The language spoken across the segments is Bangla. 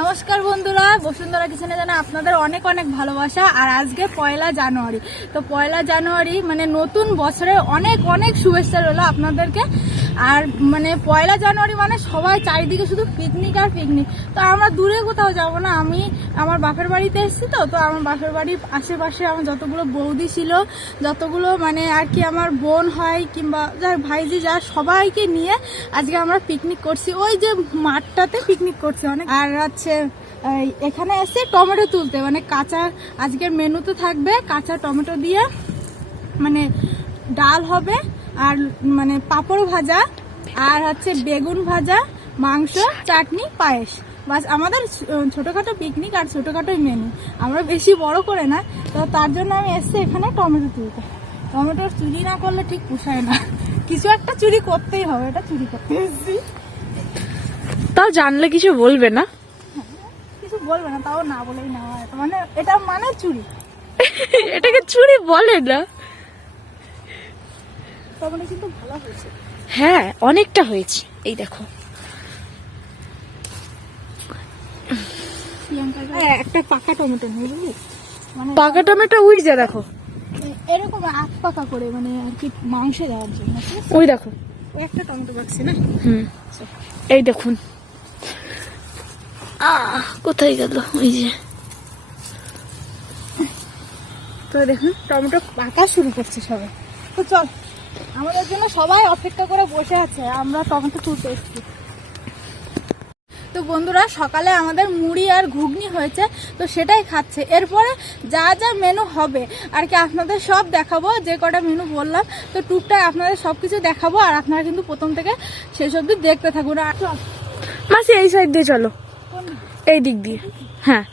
নমস্কার বন্ধুরা, বসুন্ধরা কিচেনে জানা আপনাদের অনেক অনেক ভালোবাসা। আর আজকে 1 জানুয়ারি, তো 1 জানুয়ারি মানে নতুন বছরের অনেক অনেক শুভেচ্ছা রইল আপনাদেরকে। আর মানে 1 জানুয়ারি মানে সবাই চারিদিকে শুধু পিকনিক আর পিকনিক। তো আমরা দূরে কোথাও যাব না, আমি আমার বাপের বাড়িতে এসেছি। তো আমার বাপের বাড়ির আশেপাশে আমার যতগুলো বৌদি ছিল, যতগুলো মানে আর কি আমার বোন হয় কিংবা যার ভাইজি যা সবাইকে নিয়ে আজকে আমরা পিকনিক করছি। ওই যে মাঠটাতে পিকনিক করছি অনেক। আর হচ্ছে এখানে এসে টমেটো তুলতে, মানে কাঁচা আজকের মেনুতে থাকবে কাঁচা টমেটো দিয়ে মানে ডাল হবে, আর মানে পাঁপড় ভাজা, আর হচ্ছে বেগুন ভাজা, মাংস, চাটনি, পায়েস। বাস আমাদের ছোটোখাটো পিকনিক আর ছোটোখাটোই মেনু, আমরা বেশি বড় করে না। তো তার জন্য আমি এসছি এখানে টমেটো তুলতে। টমেটোর চুরি না করলে ঠিক পোষায় না, কিছু একটা চুরি করতেই হবে, এটা চুরি করতে এসছি। তাও জানলে কিছু বলবে না? কিছু বলবে না, তাও না বলেই নেওয়া, মানে এটা মানে চুরি। এটাকে চুরি বলে না। টমেটো কিন্তু ভালো হয়েছে। হ্যাঁ, অনেকটা হয়েছে। এই দেখো একটা পাকা টমেটো নেই, বুঝলি, মানে পাকা টমেটো ওই যে দেখো, এরকম আধ পাকা করে, মানে আর কি মাংসে দেওয়ার জন্য। ওই দেখো ওই একটা টমেটো পাচ্ছি না। এই দেখুন কোথায় গেল ওই যে। তো দেখুন টমেটো পাকা শুরু করছে সবাই। তো চল, আমাদের জন্য সবাই অপেক্ষা করে বসে আছে, আমরা টমেটো তুলতে এসেছি। তো বন্ধুরা, সকালে আমাদের মুড়ি আর ঘুগনি হয়েছে, তো সেটাই খাচ্ছে। এরপরে যা যা মেনু হবে আর কি আপনাদের সব দেখাবো, যে কটা মেনু বললাম। তো টুকটাক আপনাদের সব কিছু দেখাবো, আর আপনারা কিন্তু প্রথম থেকে শেষ অবধি দেখতে থাকুন। আর চল মাসি এই সাইড দিয়ে চলো, এই দিক দিয়ে। হ্যাঁ,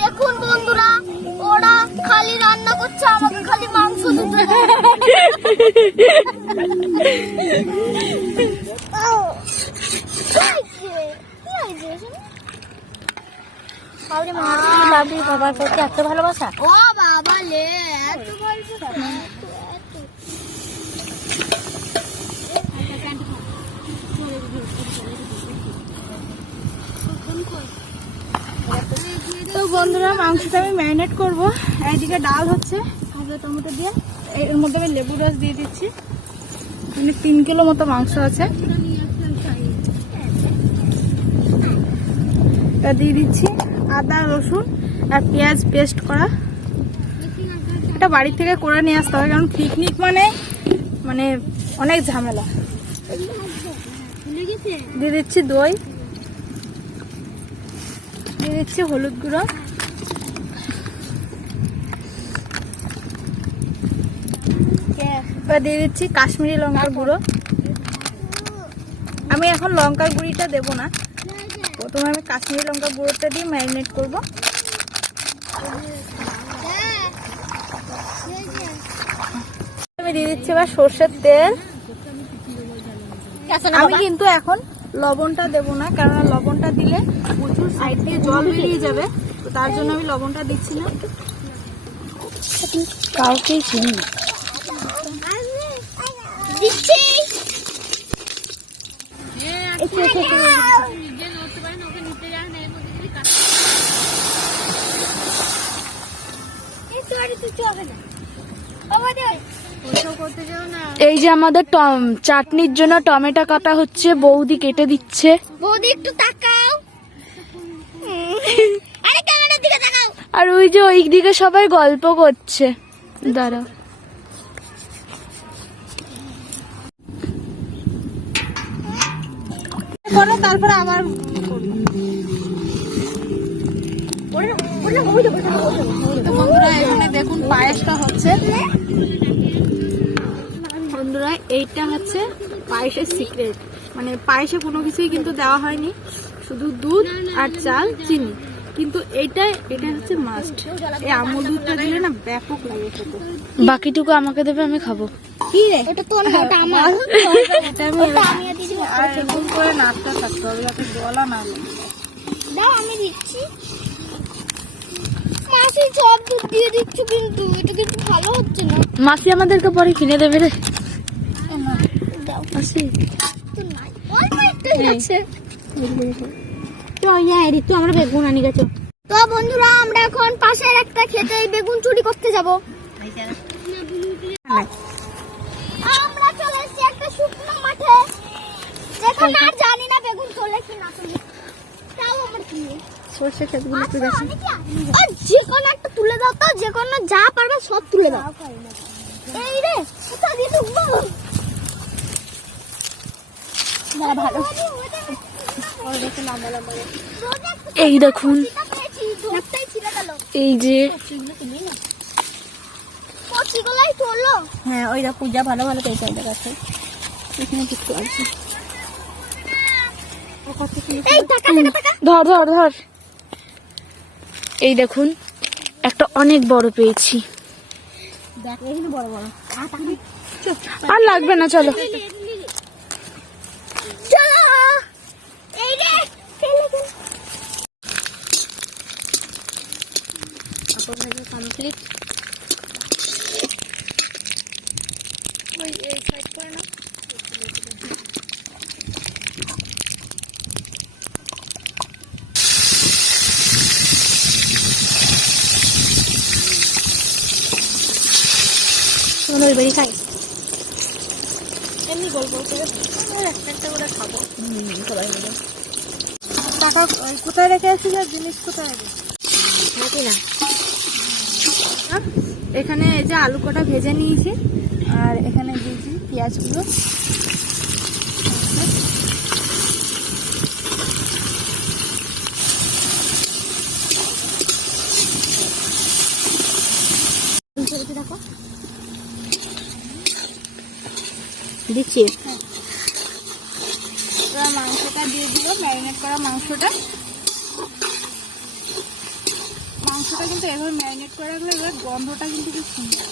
দেখুন বন্ধুরা, ওরা খালি রান্না করছে, আমাকে খালি মাংস দিতে। বাবার প্রতি এত ভালোবাসা। ও বাবা লে, এত ভালোবাসা। তো বন্ধুরা, মাংসটা আমি ম্যারিনেট করবো। এইদিকে ডাল হচ্ছে ভাজা টমেটো দিয়ে, এর মধ্যে আমি লেবু রস দিয়ে দিচ্ছি। মানে 3 কিলো মতো মাংস আছে, তা দিয়ে দিচ্ছি আদা রসুন আর পেঁয়াজ পেস্ট করা। এটা বাড়ি থেকে করে নিয়ে আসতে হবে, কারণ পিকনিক মানে মানে অনেক ঝামেলা। দিয়ে দিচ্ছি দই, দিয়ে দিচ্ছি হলুদ গুঁড়ো, এবার দিয়ে দিচ্ছি কাশ্মীরি লঙ্কার গুঁড়ো। আমি এখন লঙ্কার গুঁড়িটা দেবো না, প্রথমে আমি কাশ্মীরি লঙ্কার গুঁড়োটা দিয়ে ম্যারিনেট করব। আমি দিয়ে দিচ্ছি এবার সর্ষের তেল। আমি কিন্তু এখন লবণটা দেবো না, কারণ লবণটা দিলে প্রচুর সাইড দিয়ে জল বেরিয়ে যাবে, তো তার জন্য আমি লবণটা দিচ্ছি না। কাউকেই চিনি না। এই যে আমাদের চাটনির জন্য টমেটো কাটা হচ্ছে, বৌদি কেটে দিচ্ছে। বৌদি একটু তাকাও, আরে ক্যামেরার দিকে তাকাও। আর ওই যে ওই দিকে সবাই গল্প করছে, দাঁড়াও। তারপরে আবার বন্ধুরা, এখানে দেখুন পায়েসটা হচ্ছে। বন্ধুরা, এইটা হচ্ছে পায়েসের সিক্রেট, মানে পায়েসে কোনো কিছুই কিন্তু দেওয়া হয়নি, শুধু দুধ আর চাল, চিনি। কিন্তু এটা হচ্ছে মাস্ট। এই আমুল দুধটা দিলে না ব্যাপক লাগে খেতে। বাকিটুকু আমাকে দেবে, আমি খাবো। কি রে, ওটা তোর না, ওটা আমার। এটা আমি আর দিদি আর এরকম করে নাড়তে থাকতে হবে যাতে গলা না লাগে। দাও, আমি দিচ্ছি। মাসি সব দুধ দিয়ে দিচ্ছে, কিন্তু এটা কিন্তু ভালো হচ্ছে না। মাসি আমাদেরকে পরে কিনে দেবে রে। দাও, মাসি তো নাই, অল্প একটু আছে। ঋতু আমরা বেগুন আনি গেছো। তো বন্ধুরা, আমরা এখন পাশের একটা খেতে বেগুন চুরি করতে যাব। আমরা চলে এসেছি একটা শুকনো মাঠে, যেখানে আর জানি না বেগুন তোলে কি না তোলে। তাও আমার কি সর্ষে ক্ষেতগুলো একটু আচ্ছা, দেখি। আর যে কোনো একটা তুলে দাও তো, যে কোনো যা পারবে সব তুলে দাও। এই রে, কোথা দিয়ে ঢুকবো? ভালো এই দেখুন, এই যে কচিগুলাই তোলো। হ্যাঁ, ওইটা পূজা ভালো ভালো পেয়েছে ওদের কাছে। এখানে কিছু আছে। এই টাকা টাকা টাকা। ধর ধর ধর। এই দেখুন, একটা অনেক বড় পেয়েছি। দেখ এখানে বড় বড়। আর লাগবে না, চলো। চলো, এই রে, ফেলে দে। কমপ্লিট। ওই এই সাইড করে না। ওই বাড়ি খাই এমনি গোল গোল করে একটা একটা করে খাবো। সবাই মিলে টাকা কোথায় রেখে আসি, জিনিস কোথায় রেখে না। এখানে এই যে আলু কটা ভেজে নিয়েছি, আর এখানে দিয়েছি পেঁয়াজগুলো। দিচ্ছি। এবার মাংসটা দিয়ে দিব, ম্যারিনেট করা মাংসটা। মাংসটা কিন্তু এবার ম্যারিনেট করে রাখলে এবার গন্ধটা কিন্তু খুব সুন্দর।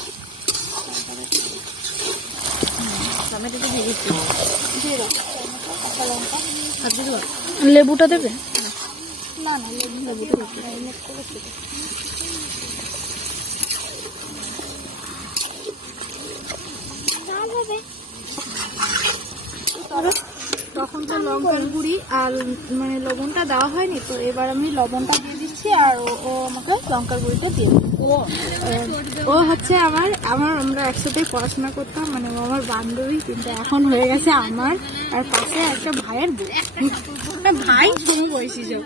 টমেটোটা দিয়ে দিচ্ছি, দিয়ে দাও। কাঁচা লঙ্কা আর দিয়ে দেবো। লেবুটা দেবে? না না, লেবুটা ম্যারিনেট করে দেবো। তখন তো লঙ্কার গুঁড়ি আর মানে লবণটা দেওয়া হয়নি, তো এবার আমি লবণটা দিয়ে দিচ্ছি, আর ও আমাকে লঙ্কার গুঁড়িটা দিয়ে দেবে। ও হচ্ছে আমরা একসাথে পড়াশোনা করতাম, মানে ও আমার বান্ধবী, কিন্তু এখন হয়ে গেছে আমার আর পাশে একটা ভাইয়ের বউ। ভাই সমবয়সী সব।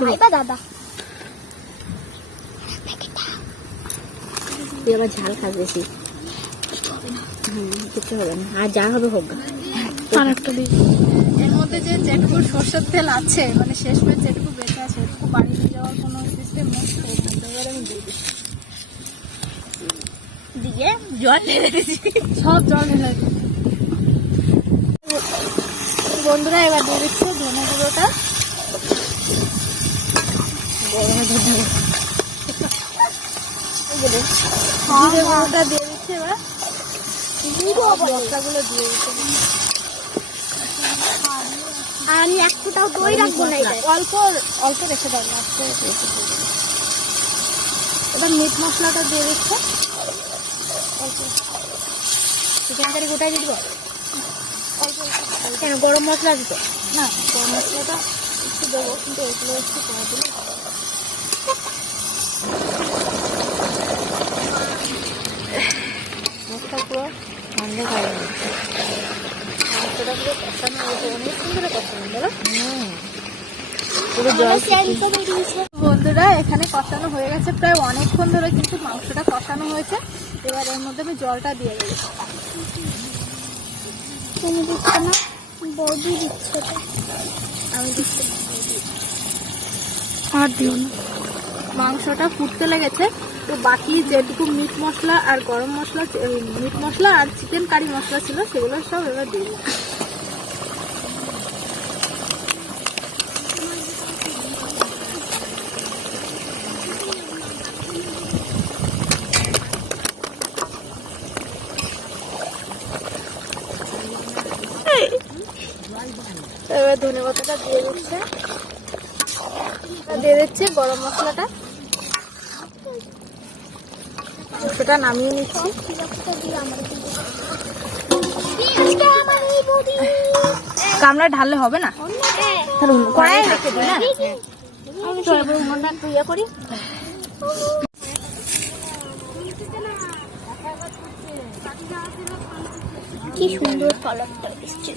ভাই বা দাদা। তুই আবার ঝাল খাস বেশি। কিছু হবে না, আর যা হবে হোক। আর একটা দিই। এর মধ্যে যে যেটুকু সর্ষের তেল আছে, মানে শেষমেশ যেটুকু বেঁচে আছে, সেটুকু বাড়ি নিয়ে যাওয়ার কোনো সিস্টেম নেই। এবার আমি দিয়ে দিচ্ছি, দিয়ে জল ঢেলে দিচ্ছি, সব জল ঢেলে দিচ্ছি। বন্ধুরা, এবার দিয়ে দিচ্ছি ধনে গুঁড়োটা। জিরে গুঁড়োটা দিয়ে দিচ্ছি। এবার মশলাগুলো দিয়ে দিচ্ছি। আর আমি এক ফোঁটাও দই রাখবো না। অল্প অল্প রেখে দাও, লাস্টে রেখে দেবো। এবার মিট মশলাটা দিয়ে দিচ্ছে। চিকেন কারি গোটাই দিয়ে দিব। কেন, গরম মশলা দিতে? না, গরম মশলাটা একটু দেবো, কিন্তু এগুলো একটু করে দিলে মশলা পুরো ঠান্ডা খাই মাংসটা পুরো কষানো হয়েছে, অনেক সুন্দর কষানো বলো। বন্ধুরা, এখানে কষানো হয়ে গেছে প্রায় অনেকক্ষণ ধরে, কিন্তু মাংসটা কষানো হয়েছে। এবার এর মধ্যে আমি জলটা দিয়ে দেবো। তুমি দিচ্ছ না, বৌদি দিচ্ছে। আমি দিচ্ছি। আর দিও না। মাংসটা ফুটতে লেগেছে, তো বাকি যেটুকু মিট মশলা আর গরম মশলা, মিট মশলা আর চিকেন কারি মশলা ছিল, সেগুলো সব এবার দিয়ে দিচ্ছি। ধনে পাতাটা দিয়ে দিচ্ছে, দিয়ে দিচ্ছে গরম মশলাটা, মাংসটা নামিয়ে নিচ্ছি। কামড়া ঢাললে হবে না, কড়াই রেখে দিই না। ইয়ে করি, কি সুন্দর কালার করে দিচ্ছে।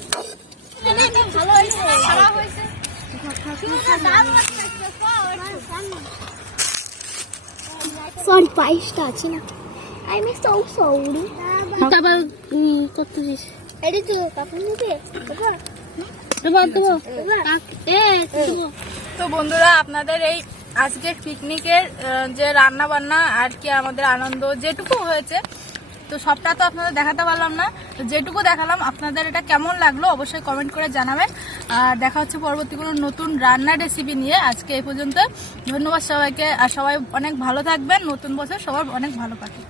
সরি পায়েসটা আছে না, আই এম সো সরি। তারপর কত দিস এডি তো কাপড় নিতে তো বন্ধুরা, আপনাদের এই আজকের পিকনিকের যে রান্না বান্না আর কি আমাদের আনন্দ যেটুকু হয়েছে, তো সবটা তো আপনাদের দেখাতে পারলাম না, তো যেটুকু দেখালাম আপনাদের এটা কেমন লাগলো অবশ্যই কমেন্ট করে জানাবেন। আর দেখা হচ্ছে পরবর্তী কোনো নতুন রান্নার রেসিপি নিয়ে। আজকে এই পর্যন্ত, ধন্যবাদ সবাইকে, আর সবাই অনেক ভালো থাকবেন। নতুন বছর সবার অনেক ভালো কাটে।